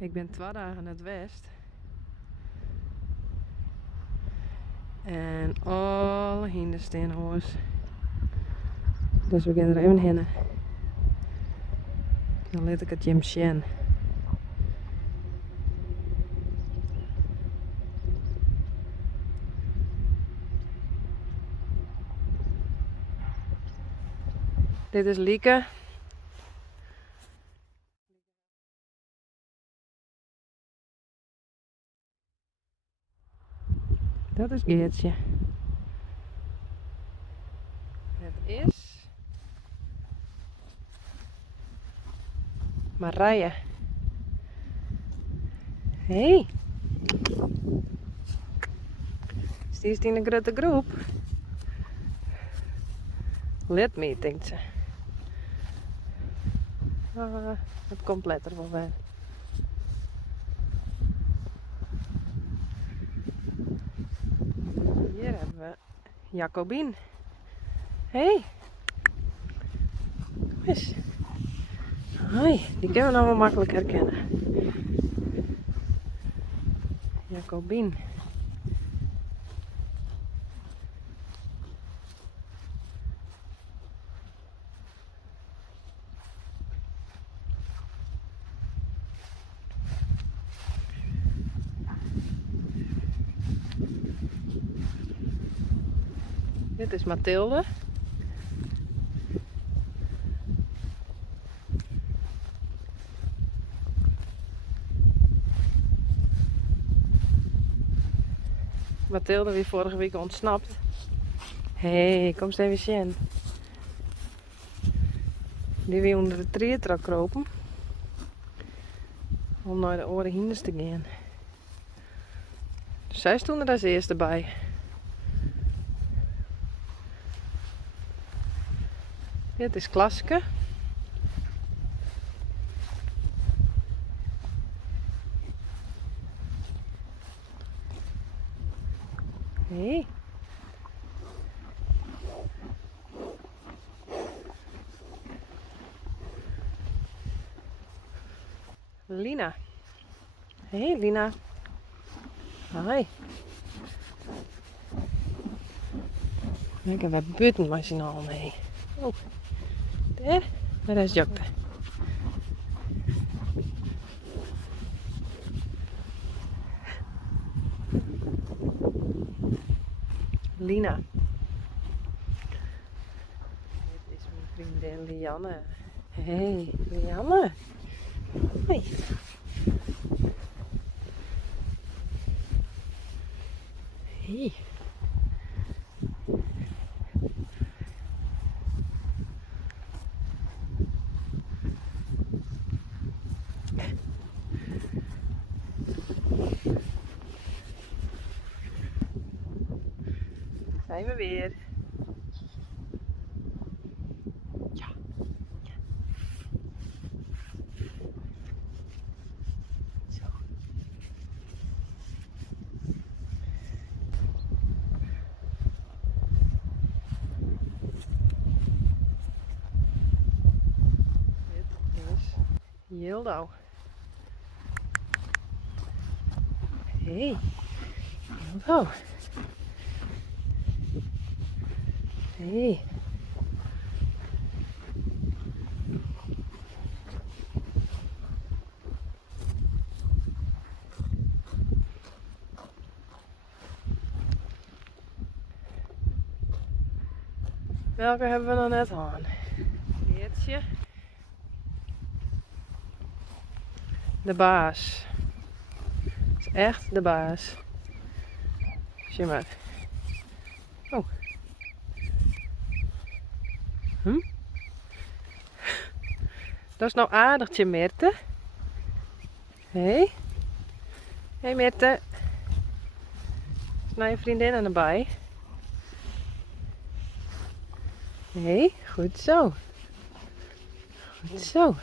Ik ben 2 dagen in het west. En alle hinden staan hoors. Dus we gaan er even heen. Dan laat ik het Jim zien. Dit is Lieke. Dat is Geertje. Het is Marije. Hey. Is die in een grote groep? Let me, denkt ze. Het komt letter wel bij. Hier hebben we Jacobien. Hey. Kom eens. Hoi, die kunnen we nou wel makkelijk herkennen. Jacobien. Dit is Mathilde. Mathilde die vorige week ontsnapt. Hey, kom eens even zien. Die weer onder de treetrak kropen. Om naar de oren hinders te gaan. Dus zij stonden er als eerste bij. Dit is Klaske. Hey. Lina. Hey Lina. Hoi. Kijk, we hebben buitenmachine al mee. Oh. Daar is Jokte. Lina. Dit is mijn vriendin Lianne. Hey, Lianne. Hoi. Hey. Zijn we weer. Ja. Ja. Zo. Dit is Jildo. Hey. Jildo. Hey. Welke hebben we dan net aan? Geertje. De baas. Het is echt de baas. Zie maar. Oh. Dat is nou aardigtje, Meerte. Hé. Hé, Meerte. Is nou je vriendin erbij? Hé, goed zo. Goed zo.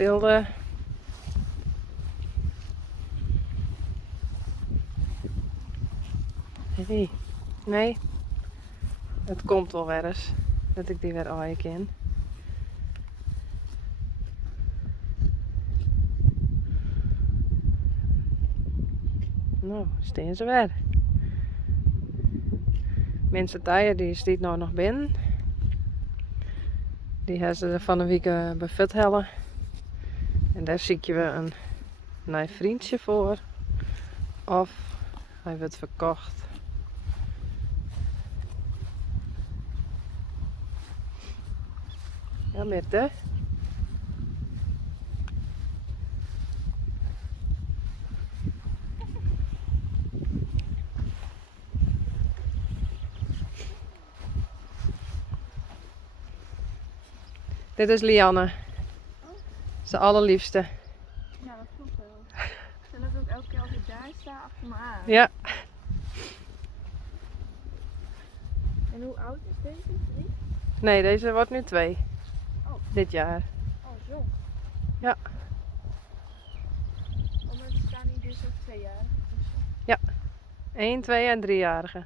Mathilde. Hey. Nee. Het komt wel weer eens. Dat ik die weer aaien kan. Nou, staan ze weer. Mensen tijden die stiet nou nog binnen. Die hebben ze van een week buffet hellen. En daar zie je weer een nieuw vriendje voor. Of hij wordt verkocht. Ja, Mirte. Dit is Lianne. Zijn allerliefste. Ja, dat klopt wel. Ze loopt ook elke keer als ik daar sta achter me aan. Ja. En hoe oud is deze? 3? Nee, deze wordt nu 2. Oh. Dit jaar. Oh, jong. Ja. Want mensen staan hier dus ook 2 jaar. 1, 2 en 3-jarige.